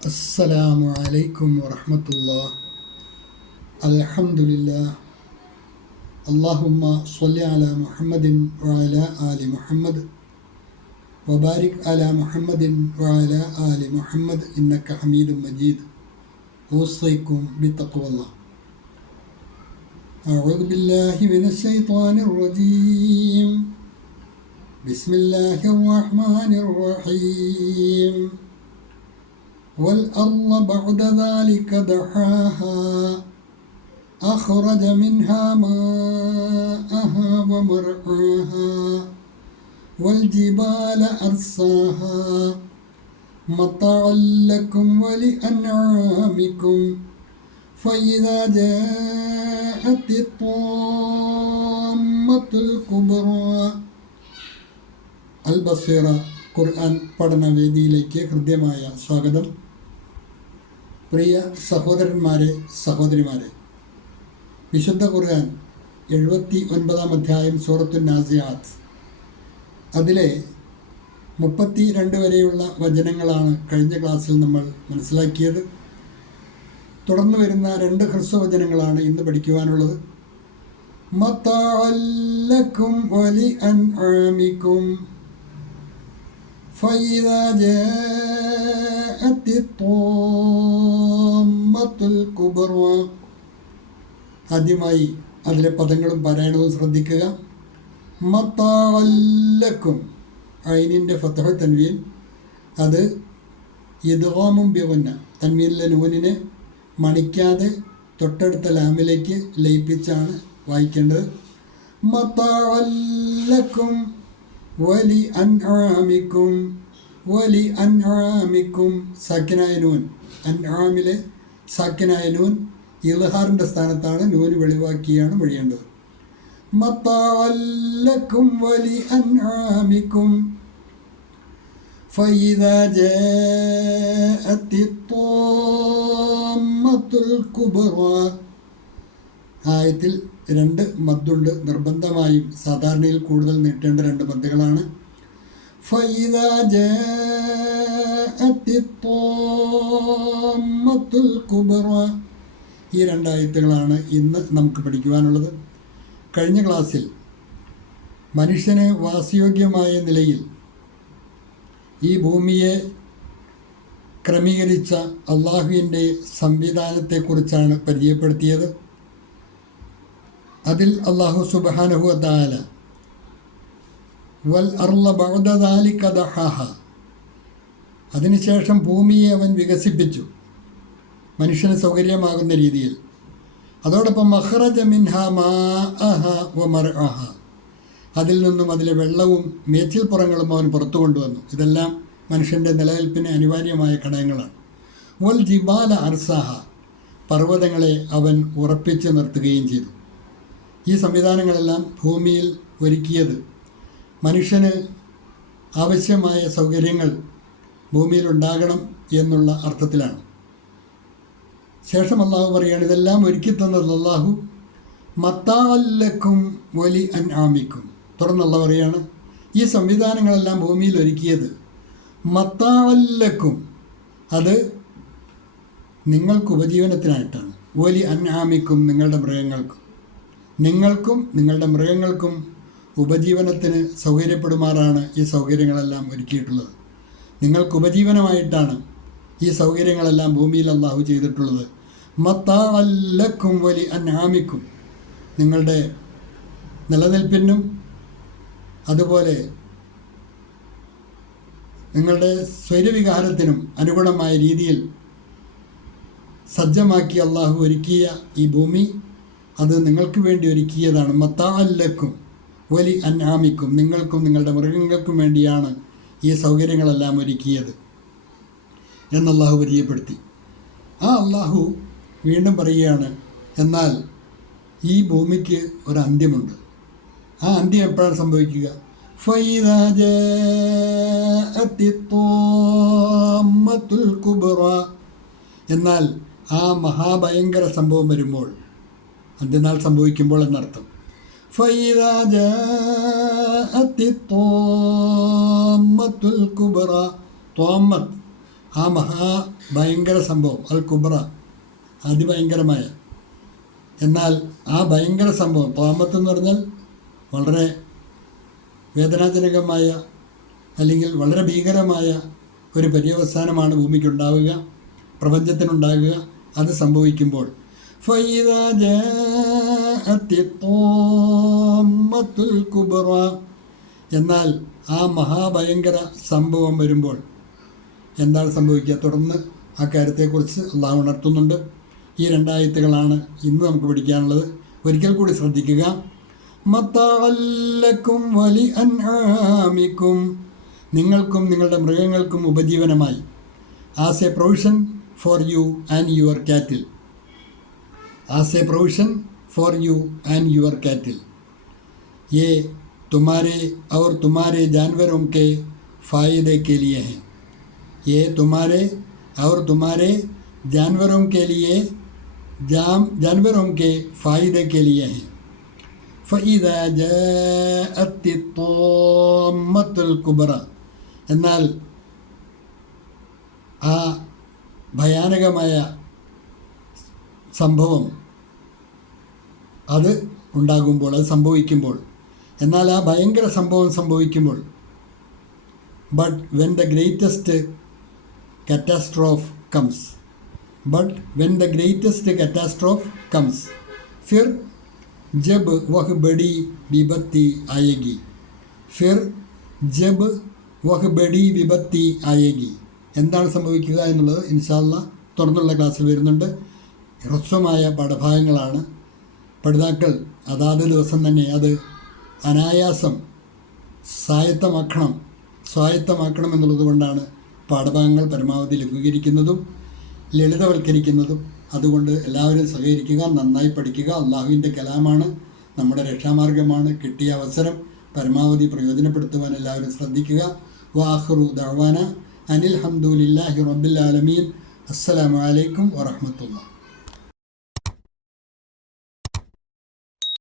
السلام عليكم ورحمة الله. الحمد لله. اللهم صل على محمد وعلى آل محمد وبارك على محمد وعلى آل محمد إنك حميد مجيد. أوصيكم بتقوى الله. أعوذ بالله من الشيطان الرجيم. بسم الله الرحمن الرحيم. والأرض بعد ذلك دحاها أخرج منها ماءها ومرعاها والجبال أرساها متاعا لكم ولأنعامكم فإذا جاءت الطامة الكبرى. അൽ-ബസീറ ഖുർആൻ പഠനവേദിയിലേക്ക് ഹൃദ്യമായ സ്വാഗതം. പ്രിയ സഹോദരന്മാരെ, സഹോദരിമാരെ, വിശുദ്ധ ഖുർആൻ 79 അധ്യായം സൂറത്തുൻ നാസിയാത്ത്, അതിലെ 32 വരെയുള്ള വചനങ്ങളാണ് കഴിഞ്ഞ ക്ലാസ്സിൽ നമ്മൾ മനസ്സിലാക്കിയത്. തുടർന്ന് വരുന്ന 2 ഹ്രസ്വവചനങ്ങളാണ് ഇന്ന് പഠിക്കുവാനുള്ളത്. മതാഅൻ ലക്കും വലിഅൻആമിക്കും فإذا جاءت الطامة الكبرى. ആദ്യമായി അതിലെ പദങ്ങളും പാരായണവും ശ്രദ്ധിക്കുക. മതാഅൻ ലക്കും, ഐനിൻ്റെ ഫത്ഹ് തൻവീൻ, അത് ഇദ്ഗാമും ബിഗുന്ന, തൻവീനിലെ നൂനിനെ മണിക്കാതെ തൊട്ടടുത്ത ലാമിലേക്ക് ലയിപ്പിച്ചാണ് വായിക്കേണ്ടത്. മതാഅൻ ലക്കും വലി അൻആമിക്കും. വലി അൻആമിക്കും സാക്കിനായ നൂൻ, അൻആമിലെ സാക്കിനായ നൂൻ ഇൽഹാറിൻ്റെ സ്ഥാനത്താണ് നൂന് വെളിവാക്കിയാണ് മൊഴിയേണ്ടത്. മതാഅൻ ലക്കും വലി അൻആമിക്കും ഫഇദാ ജാഅത്തി ത്വാമ്മത്തുൽ കുബ്റ. ആയത്തിൽ 2 മദ്ദുണ്ട്. നിർബന്ധമായും സാധാരണയിൽ കൂടുതൽ നീട്ടേണ്ട 2 മദ്ദുകളാണ്. ഫഇദാ ജാഅത്തി ത്വാമ്മത്തുൽ കുബ്റ. ഈ 2 ആയത്തുകളാണ് ഇന്ന് നമുക്ക് പഠിക്കുവാനുള്ളത്. കഴിഞ്ഞ ക്ലാസ്സിൽ മനുഷ്യന് വാസയോഗ്യമായ നിലയിൽ ഈ ഭൂമിയെ ക്രമീകരിച്ച അള്ളാഹുവിൻ്റെ സംവിധാനത്തെക്കുറിച്ചാണ് പരിചയപ്പെടുത്തിയത്. അതിൽ അല്ലാഹു സുബ്ഹാനഹു വ തആല വൽ അർള ബഅദ ദാലിക ദഹാഹ, അതിനുശേഷം ഭൂമിയെ അവൻ വികസിപ്പിച്ചു മനുഷ്യന് സൗകര്യമാകുന്ന രീതിയിൽ. അതോടൊപ്പം മഖ്റജ മിൻഹാ മാഅഹ വ മർഅഹ, അതിൽ നിന്നും അതിലെ വെള്ളവും മേച്ചിൽപ്പുറങ്ങളും അവൻ പുറത്തു കൊണ്ടുവന്നു. ഇതെല്ലാം മനുഷ്യൻ്റെ നിലനിൽപ്പിന് അനിവാര്യമായ ഘടകങ്ങളാണ്. വൽ ജിബാല അർസാഹ, പർവ്വതങ്ങളെ അവൻ ഉറപ്പിച്ച് നിർത്തുകയും ചെയ്തു. ഈ സംവിധാനങ്ങളെല്ലാം ഭൂമിയിൽ ഒരുക്കിയത് മനുഷ്യന് ആവശ്യമായ സൗകര്യങ്ങൾ ഭൂമിയിലുണ്ടാകണം എന്നുള്ള അർത്ഥത്തിലാണ്. ശേഷം അള്ളാഹു പറയുകയാണ്, ഇതെല്ലാം ഒരുക്കി തന്നത് അള്ളാഹു മതാഅൻ ലക്കും വലി അൻആമിക്കും. തുടർന്ന് അള്ളാഹു പറയുകയാണ്, ഈ സംവിധാനങ്ങളെല്ലാം ഭൂമിയിൽ ഒരുക്കിയത് മതാഅൻ ലക്കും, അത് നിങ്ങൾക്ക് ഉപജീവനത്തിനായിട്ടാണ്. വലി അൻആമിക്കും, നിങ്ങളുടെ മൃഗങ്ങൾക്കും. നിങ്ങൾക്കും നിങ്ങളുടെ മൃഗങ്ങൾക്കും ഉപജീവനത്തിന് സൗകര്യപ്പെടുമാറാണ് ഈ സൗകര്യങ്ങളെല്ലാം ഒരുക്കിയിട്ടുള്ളത്. നിങ്ങൾക്ക് ഉപജീവനമായിട്ടാണ് ഈ സൗകര്യങ്ങളെല്ലാം ഭൂമിയിൽ അല്ലാഹു ചെയ്തിട്ടുള്ളത്. മതാഅൻ ലക്കും വലി അൻആമിക്കും, നിങ്ങളുടെ നിലനിൽപ്പിനും അതുപോലെ നിങ്ങളുടെ സ്വൈരവികാരത്തിനും അനുഗുണമായ രീതിയിൽ സജ്ജമാക്കി അല്ലാഹു ഒരുക്കിയ ഈ ഭൂമി അത് നിങ്ങൾക്ക് വേണ്ടി ഒരുക്കിയതാണ്. മതാഅൻ ലക്കും വലി അൻആമിക്കും, നിങ്ങൾക്കും നിങ്ങളുടെ മൃഗങ്ങൾക്കും വേണ്ടിയാണ് ഈ സൗകര്യങ്ങളെല്ലാം ഒരുക്കിയത് എന്ന് അല്ലാഹു പരിചയപ്പെടുത്തി. ആ അല്ലാഹു വീണ്ടും പറയുകയാണ്, എന്നാൽ ഈ ഭൂമിക്ക് ഒരു അന്ത്യമുണ്ട്. ആ അന്ത്യം എപ്പോഴാണ് സംഭവിക്കുക? ഫഇദാ ജാഅത്തി ത്വാമ്മത്തുൽ കുബ്റ, എന്നാൽ ആ മഹാഭയങ്കര സംഭവം വരുമ്പോൾ, അന്ത്യനാൾ സംഭവിക്കുമ്പോൾ എന്നർത്ഥം. ഫഇദാ ജാഅത്തി ത്വാമ്മത്തുൽ കുബ്റ, ത്വാമ്മത്ത് ആ ഭയങ്കര സംഭവം, അൽ കുബ്ര, അതിഭയങ്കരമായ. എന്നാൽ ആ ഭയങ്കര സംഭവം ഖിയാമത്ത് എന്ന് പറഞ്ഞാൽ വളരെ വേദനാജനകമായ അല്ലെങ്കിൽ വളരെ ഭീകരമായ ഒരു പര്യവസാനമാണ് ഭൂമിക്കുണ്ടാവുക, പ്രപഞ്ചത്തിനുണ്ടാകുക. അത് സംഭവിക്കുമ്പോൾ فَإِذَا جَاءَتِ الطَّامَّةُ الْكُبْرَى എന്നാൽ ആ മഹാഭയങ്കര സംഭവം വരുമ്പോൾ എന്താണ് സംഭവിക്കുക? തുടർന്ന് ആ കാര്യത്തെക്കുറിച്ച് അള്ളാഹു ഉണർത്തുന്നുണ്ട്. ഈ 2 ആയത്തുകളാണ് ഇന്ന് നമുക്ക് പഠിക്കാനുള്ളത്. ഒരിക്കൽ കൂടി ശ്രദ്ധിക്കുക. മത്താഅൻ ലക്കും വലിഅൻആമിക്കും, നിങ്ങൾക്കും നിങ്ങളുടെ മൃഗങ്ങൾക്കും ഉപജീവനമായി. As a provision for you and your cattle. As a provision for you and your cattle. ये तुम्हारे और तुम्हारे जानवरों के फ़ायदे के लिए हैं. ये तुम्हारे और तुम्हारे जानवरों के लिए जानवरों के फ़ायदे के लिए हैं. فإذا جاءت الطامة الكبرى എന്നാൽ ആ ഭയാനകമായ സംഭവം അത് ഉണ്ടാകുമ്പോൾ, അത് സംഭവിക്കുമ്പോൾ, എന്നാൽ ആ ഭയങ്കര സംഭവം സംഭവിക്കുമ്പോൾ, but when the greatest catastrophe comes, but when the greatest catastrophe comes, फिर जब वह बड़ी विपत्ति आएगी, फिर जब वह बड़ी विपत्ति आएगी. എന്താണ് സംഭവിക്കുക എന്നുള്ളത് ഇൻഷാ അല്ലാഹ് തുടർന്നുള്ള ക്ലാസ്സിൽ വരുന്നുണ്ട്. ഹ്രസ്വമായ പാഠഭാഗങ്ങളാണ്. പഠിതാക്കൾ അതാത് ദിവസം തന്നെ അത് അനായാസം സ്വായത്തമാക്കണം എന്നുള്ളത് കൊണ്ടാണ് പാഠഭാഗങ്ങൾ പരമാവധി ലഘൂകരിക്കുന്നതും ലളിതവൽക്കരിക്കുന്നതും. അതുകൊണ്ട് എല്ലാവരും സഹകരിക്കുക, നന്നായി പഠിക്കുക. അള്ളാഹുവിൻ്റെ കലാമാണ്, നമ്മുടെ രക്ഷാമാർഗമാണ്. കിട്ടിയ അവസരം പരമാവധി പ്രയോജനപ്പെടുത്തുവാൻ എല്ലാവരും ശ്രദ്ധിക്കുക. വാഖിറു ദഅ്വാന അനിൽ ഹംദുലില്ലാഹി റബ്ബിൽ ആലമീൻ. അസ്സലാമു അലൈക്കും വറഹ്മത്തുള്ളാഹി.